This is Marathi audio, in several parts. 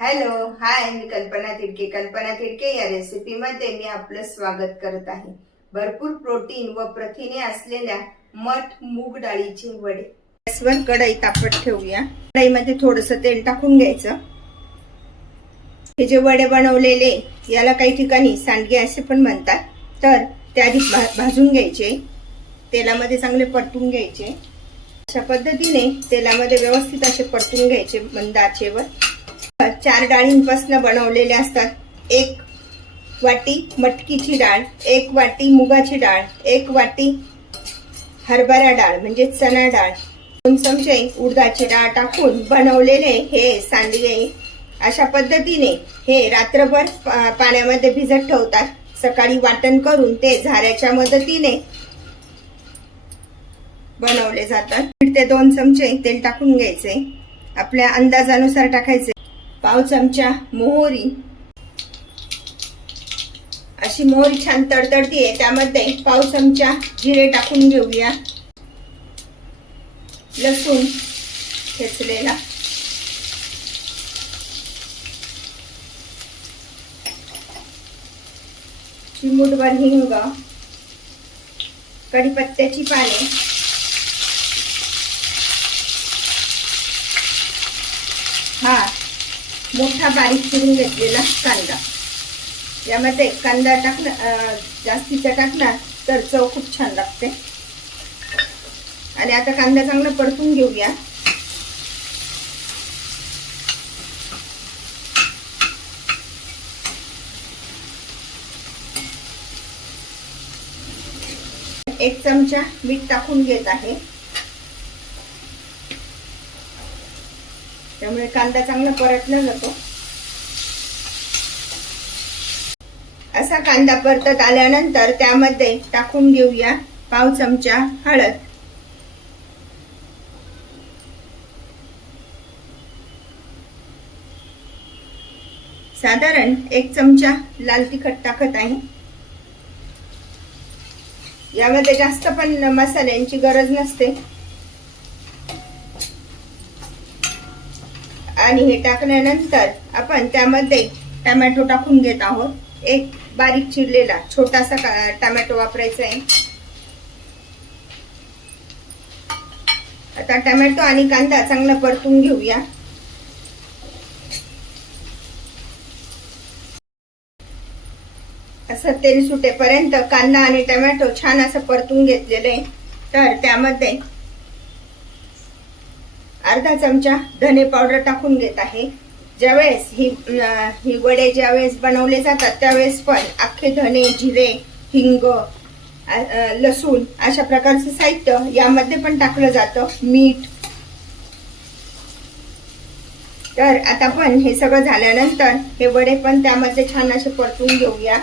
हॅलो हाय मी कल्पना तिडके. कल्पना तिडके या रेसिपीमध्ये मी आपलं स्वागत करत आहे. भरपूर प्रोटीन व प्रथिने असलेल्या मठ मूग डाळीचे वडे. गॅसवर कढई तापत ठेवूया. कढईमध्ये थोडस तेल टाकून घ्यायचं. हे जे वडे बनवलेले याला काही ठिकाणी सांडगे असे पण म्हणतात. तर ते आधी भाजून घ्यायचे. तेलामध्ये चांगले परतून घ्यायचे. अशा पद्धतीने तेलामध्ये व्यवस्थित असे परतून घ्यायचे मंद आचेवर चार डाळींपासून बनवलेले असतात. एक वाटी मटकीची डाळ एक वाटी मुगाची डाळ एक वाटी हरभरा डाळ म्हणजे चणा डाळ. दोन चमचे उडदाची डाळ टाकून बनवलेले हे सांडगे अशा पद्धतीने हे रात्रभर पाण्यामध्ये भिजत ठेवतात. सकाळी वाटण करून ते झाऱ्याच्या मदतीने बनवले जातात. ते दोन चमचे तेल टाकून घ्यायचे. आपल्या अंदाजानुसार टाकायचे. पाव चमचा मोहरी. अशी मोहरी छान तडतडतीये त्यामध्ये पाव चमचा जिरे टाकून घेऊया. लसूण ठेचलेला. चिमूटभर हिंग. कढीपत्त्याची पाने हा मोठा बारीक चिरून घेतलेला कांदा. यामध्ये कांदा टाकला जास्तीचा टाकला तर चव खूप छान लागते. आणि आता कांदा चांगला परतून घेऊया. एक चमचा मीठ टाकून घेत आहे. त्यामुळे कांदा चांगला परतला जातो. असा कांदा परतत आल्यानंतर त्यामध्ये टाकून घेऊया पाव चमचा हळद. साधारण एक चमचा लाल तिखट टाकत आहे. यामध्ये जास्त पण मसाल्यांची गरज नसते. आणि हे टाकल्यानंतर आपण त्यामध्ये टमॅटो टाकून घेत आहोत. एक बारीक चिरलेला छोटासा टमॅटो वापरायचा आहे. आता टमॅटो आणि कांदा चांगला परतून घेऊया. असं तेल सुटेपर्यंत कांदा आणि टमॅटो छान असं परतून घेतलेलं आहे. तर त्यामध्ये अर्धा चमचा धने पावडर टाकून घेत आहे. ज्यावेळेस ही ही वडे ज्यावेळेस बनवले जातात त्यावेळेस पण अख्खे धने जिरे हिंग लसूण अशा प्रकारचं साहित्य यामध्ये पण टाकलं जातं. मीठ. तर आता पण हे सगळं झाल्यानंतर हे वडे पण त्यामध्ये छान असे परतून घेऊया.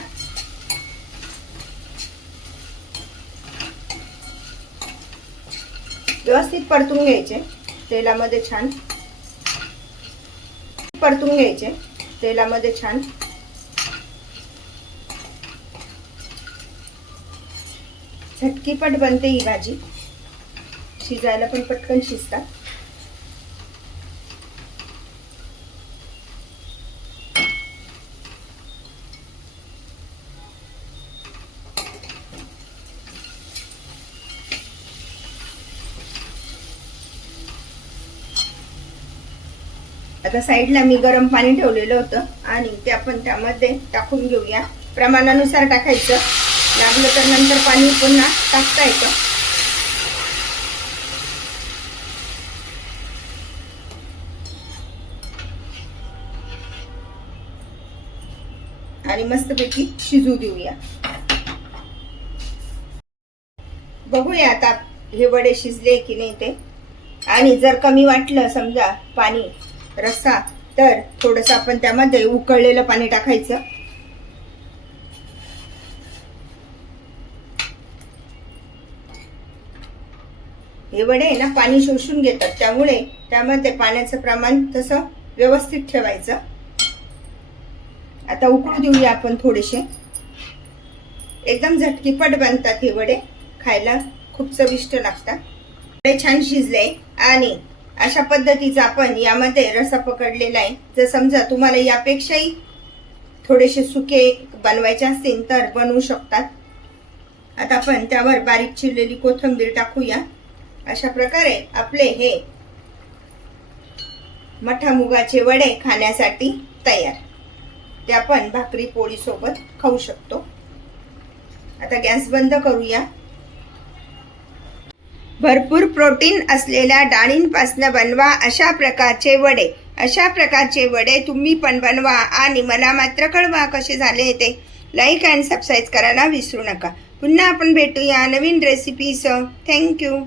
व्यवस्थित परतून घ्यायचे. तेलामध्ये छान परतून घ्यायचे. तेलामध्ये छान झटकीपट बनते ही भाजी. शिजायला पण पटकन शिजतात. आता साईडला मी गरम पाणी ठेवलेलं होतं आणि ते आपण त्यामध्ये टाकून घेऊया. प्रमाणानुसार टाकायचं. लागलं तर नंतर पाणी पुन्हा टाकता येतं. आणि मस्तपैकी शिजू देऊया. बघूया आता हे वडे शिजले की नाही ते. आणि जर कमी वाटलं समजा पाणी रस्सा. तर थोडस आपण त्यामध्ये उकळलेलं पाणी टाकायचं. हे वडे ना पाणी शोषून घेतात. त्यामुळे त्यामध्ये पाण्याचं प्रमाण तसं व्यवस्थित ठेवायचं. आता उकळू देऊया आपण थोडेसे. एकदम झटकीपट बनतात हे वडे. खायला खूप चविष्ट लागतात. वडे छान शिजले आणि अशा पद्धतीचा आपण यामध्ये रसा पकडलेला आहे. जर समजा तुम्हाला यापेक्षाही थोडेसे सुके बनवायचे असतील तर बनवू शकतात. आता आपण त्यावर बारीक चिरलेली कोथिंबीर टाकूया. अशा प्रकारे आपले हे मठा मुगाचे वडे खाण्यासाठी तयार. ते आपण भाकरी पोळी सोबत खाऊ शकतो. आता गॅस बंद करूया. भरपूर प्रोटीन असलेल्या डाळींपासनं बनवा अशा प्रकारचे वडे. अशा प्रकारचे वडे तुम्ही पण बनवा आणि मला मात्र कळवा कसे झाले ते. लाईक अँड सबस्क्राईब करायला विसरू नका. पुन्हा आपण भेटूया नवीन रेसिपीसह थँक्यू